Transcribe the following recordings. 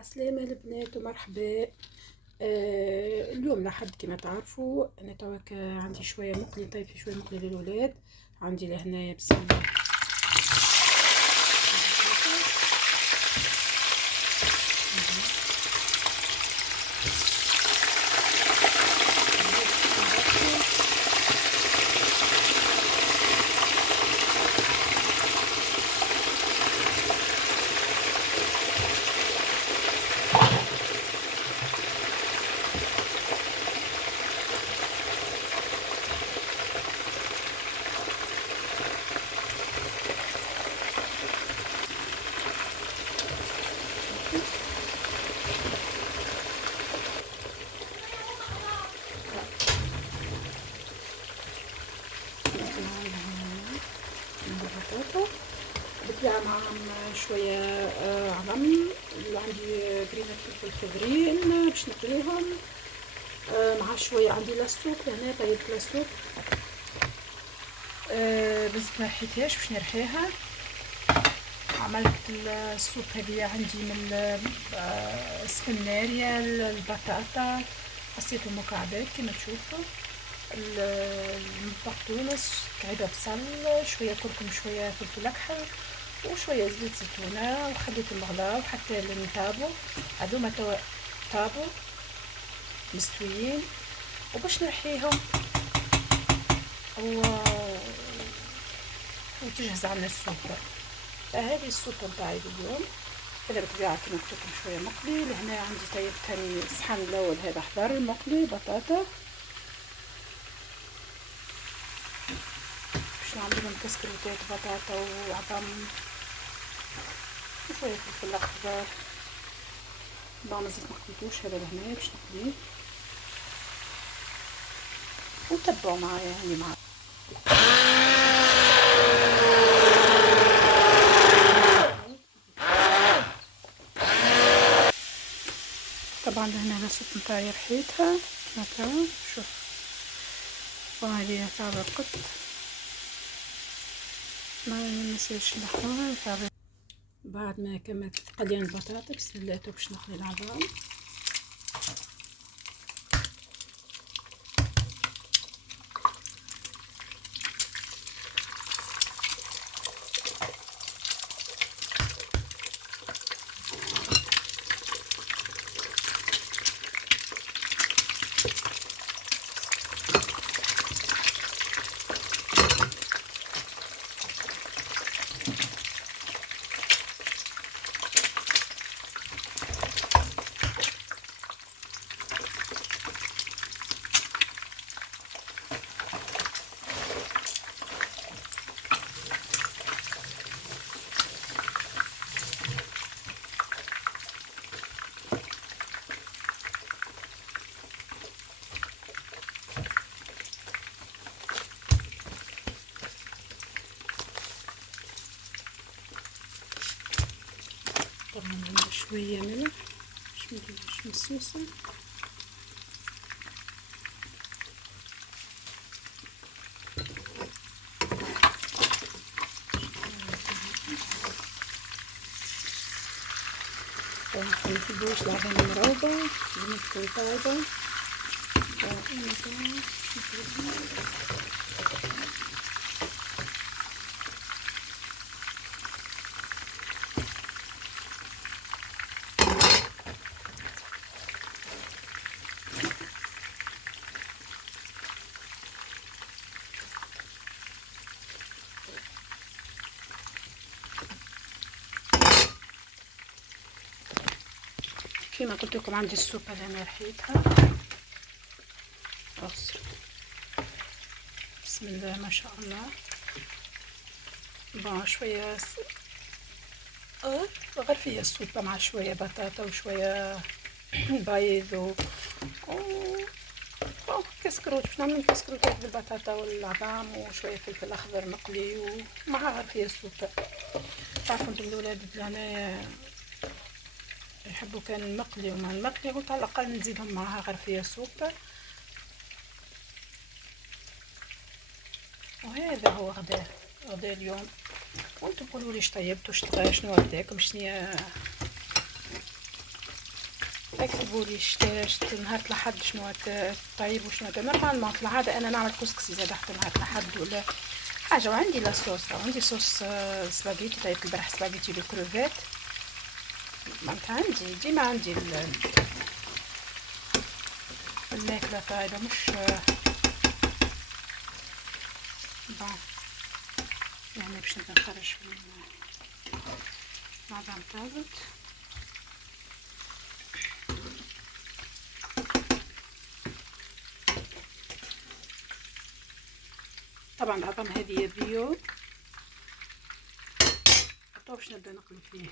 عسلامة البنات ومرحبا. اليوم لحد كما تعرفوا انا توك عندي شويه مقلي، طيب في شويه مقلي للولاد. عندي لهنا بسله. البطاطا بالطبيعة معاهم شوية عظم، وعندي قرينة فلفل خضرين باش نقليهم، مع شوية عندي لاسوب هنا، طيبت لاسوب بس ما حيتهاش باش نرحيها. عملت السوب هذه عندي من السفنارية، البطاطا قصيته مكعبات كما تشوفوا، البقدونس، كعيبة بصل، شوية كركم، شوية فلفل أكحل، وشوية زيت زيتونة، وخليتهم يغلاو حتى لين يطابوا. هذوما توا طابوا مستويين، وباش نرحيهم وتجهز عنا السوبة. هذه السوبة نتاعي اليوم. هذا بالطبيعة كما قلت لكم شوية مقلي. لهنا عندي طيب تاني الصحن الأول، هذا حضر المقلي بطاطا باش نعملهم كسكروتات بطاطا وعظم وشوية فلفل أخضر. طبعا مازلت مقليتوش، هذا لهنا باش نقليه وتبعوا معايا يعني معايا. طبعا هنا السوب نتاعي رحيتها كما ترى، شوف وهذه تاع القط ما نسيتش نحطها تاع. بعد ما كملت قليان البطاطا بسم الله تو باش نقلي العظام. طبعا شوية ملح باش متجيش مصوصة. ما نحبوش العظام المروبة، لازم تكون طايبة. كما قلت لكم عندي السوبة اللي انا رحيتها. بسم الله ما شاء الله. بون شويه غير فيها السوبة مع شويه بطاطا وشويه بيض كسكروت. باش نعمل كسكروتات بالبطاطا والعظام وشويه فلفل اخضر مقلي ومع غير فيها السوبة. تعرفوا انتم الولاد هنايا يحبوا كان المقلي ومع المقلي، قلت على الاقل نزيدهم معها غير فيها سوبة. وهذا هو غدا اليوم. وانتم قولوا لي اش طيبتوا، اش طغى، شنو غداكم، شنيا اكتبوا لي نهار الأحد شنو طيب وشنو تعمل. ما في العاده انا نعمل كسكسي زاد حتى نهار الأحد ولا حاجه. وعندي لا صوص، عندي صوص سباغيتي طيب البارح سباغيتي بالكروفيت. معناتها عندي ديما عندي الماكله طايبه مش بون. يعني باش نبدا نخرج في العظام طابت. طبعا العظام هذه بيو. حتى باش نبدا نقلب فيه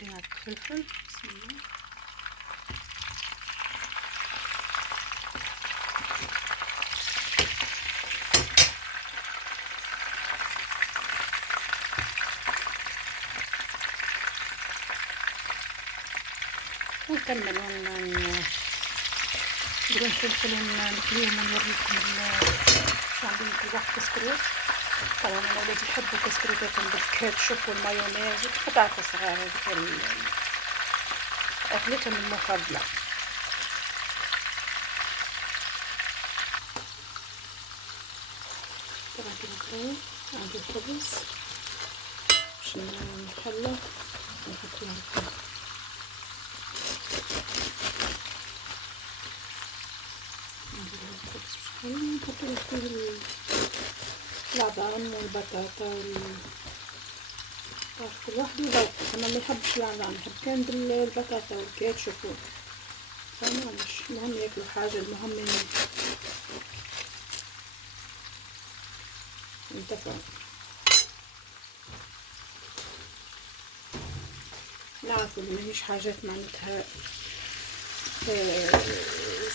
ريحة الفلفل. بسم الله. ونكمل نديرو الفلفل ونقليهم ونوريكم شو عندي في واحد كسكروت. طبعا انا ولادي يحبوا كسكروتاتهم بالكاتشوب والمايونيز وقطعة الصغار، هذيك اكلتهم المفضلة. طبعا كنقراو عندي الخبز باش نخلط ونحط فيه الخبز. نحط فيه العظام والبطاطا كل واحد وذوقه. انا ما يحبش العظام، يحب كان بالبطاطا والكاتشوب فماش المهم ياكلوا حاجه. المهم ينتفعوا. نعرفوا ان ماهيش حاجات معناتها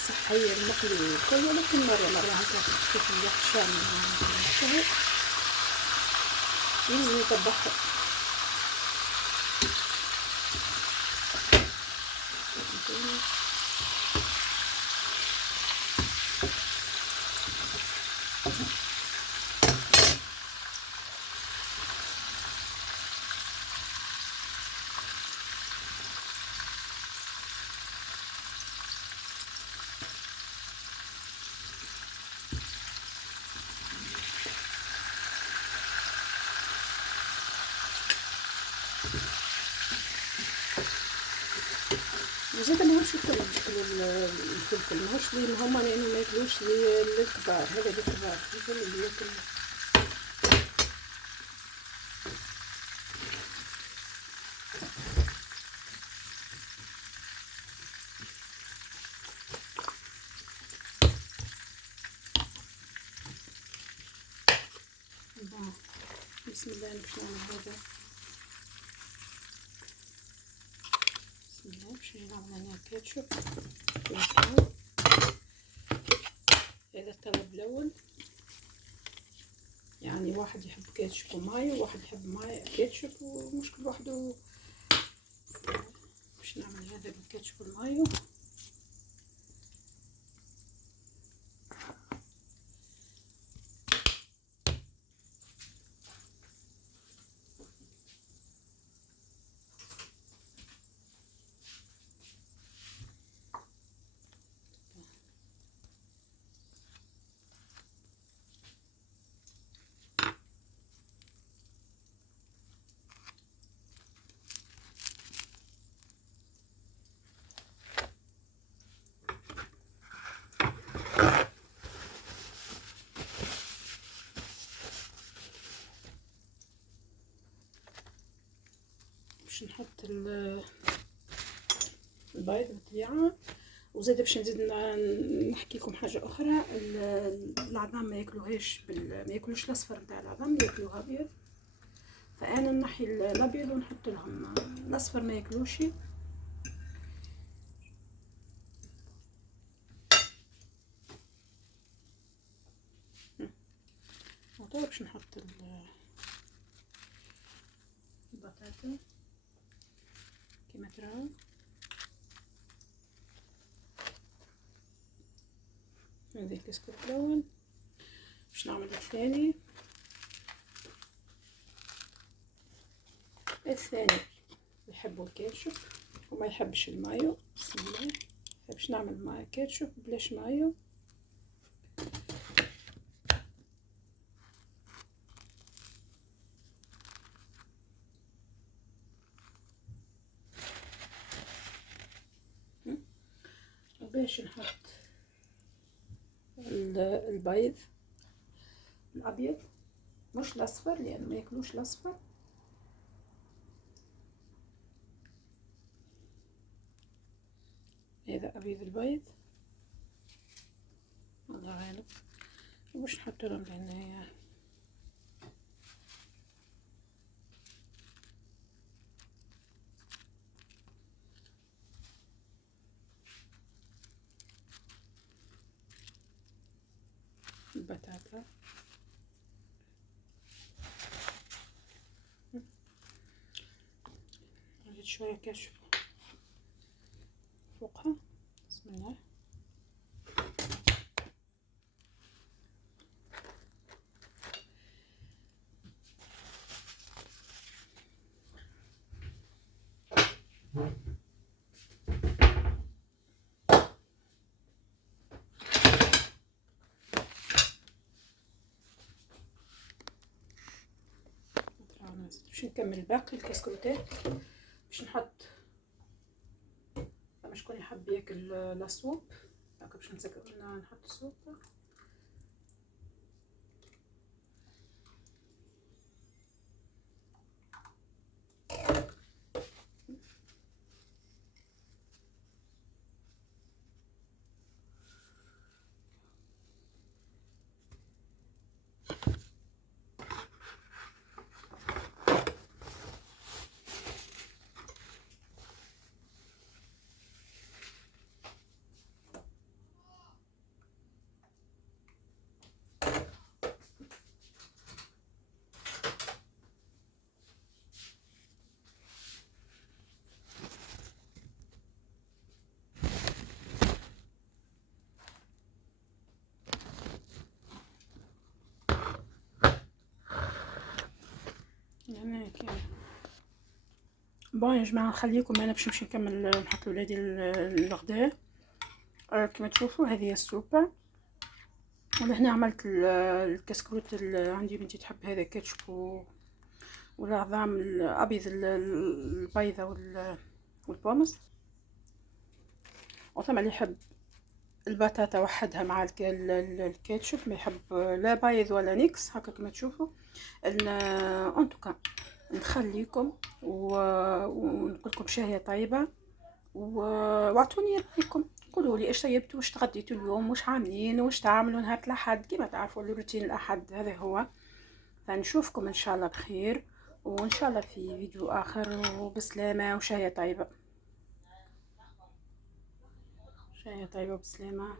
صحيه المقلي والكل، ولكن مره هكا كيف الواحد شامل يعني يلزم يطبخها. وزيد ماهوش الكل الفلفل ماهوش لي هما لانه ما ياكلوش للكبار. هذا للكبار الفلفل اللي ياكل. بسم الله باش نعمل هذا. بسم الله باش نعمل هنا كاتشوب. هذا الطلب الاول، يعني واحد يحب كاتشوب ومايو وواحد يحب ماي كاتشوب ومش كل وحده. باش نعمل هذا بالكاتشوب والمايو. باش نحط البيض بطبيعه. وزاد باش نزيد نحكي لكم حاجه اخرى. العظام ما ياكلوهاش ما ياكلوش الاصفر نتاع العظام، ياكلوها ابيض. فانا نحي الابيض ونحط لهم الاصفر ما ياكلوش. وطيب باش نحط البطاطا كيما تراو. هذا الكسكروت الاول. باش نعمل الثاني. الثاني يحبوا الكاتشوب وما يحبش المايو. بسم الله. باش نعمل ماي كاتشوب بلاش مايو. وباش نحط البيض الابيض مش الاصفر لان ما ياكلوش الاصفر. هذا ابيض البيض الله غالب. وباش نحط لهم هنايا البطاطا. نزيد شويه كاتشب فوقها. بسم الله. باش نكمل باقي الكسكروتات باش نحط. فما شكون يحب ياكل لاصوب هكا باش نحط الصوب. يعني كده بون يا جماعه نخليكم. انا باش نمشي نكمل نحط لولادي الغداء. كما تشوفوا هذه هي السوبه. وانا هنا عملت الكسكروت اللي عندي بنتي تحب هذا كاتشب والعظام الابيض البيضه والبومس. وثم اللي يحب البطاطا وحدها مع الكاتشب ما يحب لا بايض ولا نيكس هكا كما تشوفوا. انتوكا نخليكم ونقول لكم شهيه طيبه واعطوني رايكم. قولوا لي ايش طيبتوا واش تغديتوا اليوم واش عاملين واش تعملوا نهار الاحد. كما تعرفوا الروتين الاحد هذا هو. فنشوفكم ان شاء الله بخير وان شاء الله في فيديو اخر وبسلامه وشهيه طيبه. شهيه طيبه وبسلامه.